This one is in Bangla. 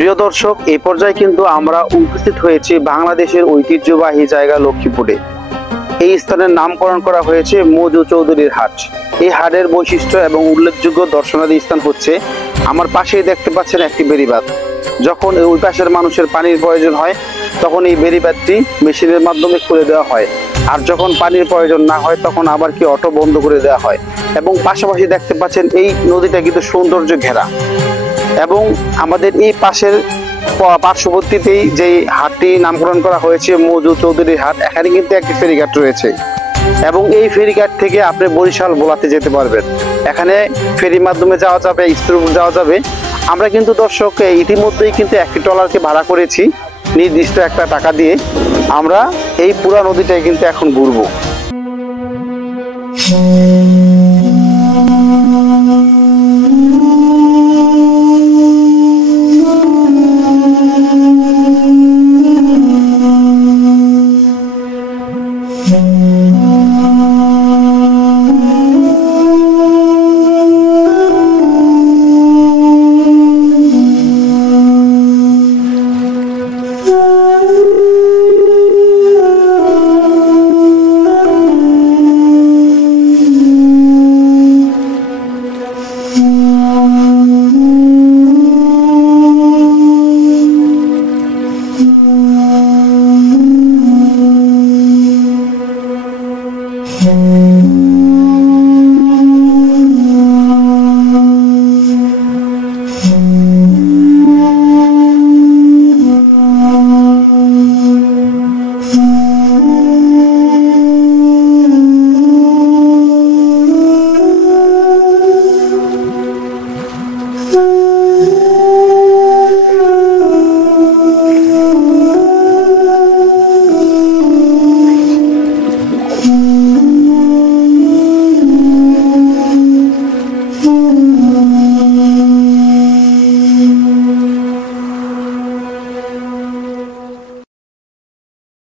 প্রিয় দর্শক, এই পর্যায়ে কিন্তু আমরা উপস্থিত হয়েছি বাংলাদেশের ঐতিহ্যবাহী জায়গা লক্ষ্মীপুরে। এই স্থানের নামকরণ করা হয়েছে মজু চৌধুরীর হাট। এই হাটের বৈশিষ্ট্য এবং উল্লেখযোগ্য দর্শনার্থী স্থান হচ্ছে, আমার পাশেই দেখতে পাচ্ছেন একটি বেড়িবাঁধ। যখন ওই পাশের মানুষের পানির প্রয়োজন হয় তখন এই বেড়িবাঁধটি মেশিনের মাধ্যমে খুলে দেওয়া হয়, আর যখন পানির প্রয়োজন না হয় তখন আবার কি অটো বন্ধ করে দেওয়া হয়। এবং পাশাপাশি দেখতে পাচ্ছেন এই নদীটা কিন্তু সৌন্দর্য ঘেরা। এবং আমাদের এই পাশের পার্শ্ববর্তীতেই যে হাটটি নামকরণ করা হয়েছে মজু চৌধুরীর হাট, এখানে কিন্তু একটি ফেরিঘাট রয়েছে এবং এই ফেরিঘাট থেকে আপনি বরিশাল ভোলাতে যেতে পারবেন। এখানে ফেরির মাধ্যমে যাওয়া যাবে, স্পিডবোট যাওয়া যাবে। আমরা কিন্তু দর্শক ইতিমধ্যেই কিন্তু একটি ট্রলারকে ভাড়া করেছি নির্দিষ্ট একটা টাকা দিয়ে। আমরা এই পুরা নদীটাই কিন্তু এখন ঘুরবো।